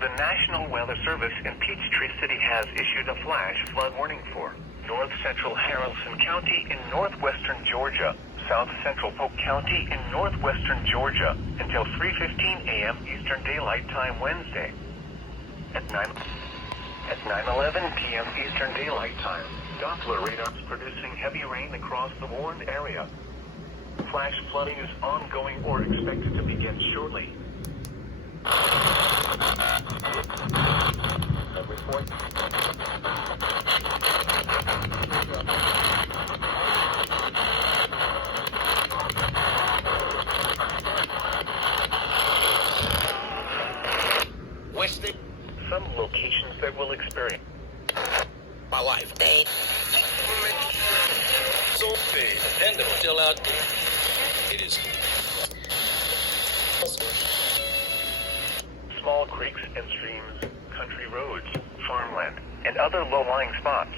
The National Weather Service in Peachtree City has issued a flash flood warning for north central Haralson County in northwestern Georgia, south central Polk County in northwestern Georgia until 3:15 a.m. Eastern Daylight Time Wednesday. At 9:11 p.m. Eastern Daylight Time, Doppler radars producing heavy rain across the warned area. Flash flooding is ongoing or expected to begin shortly. Report. Weston. Some locations that will experience. My wife. They. So big. And they're still out there. It is. Small creeks and streams, country roads, farmland, and other low-lying spots.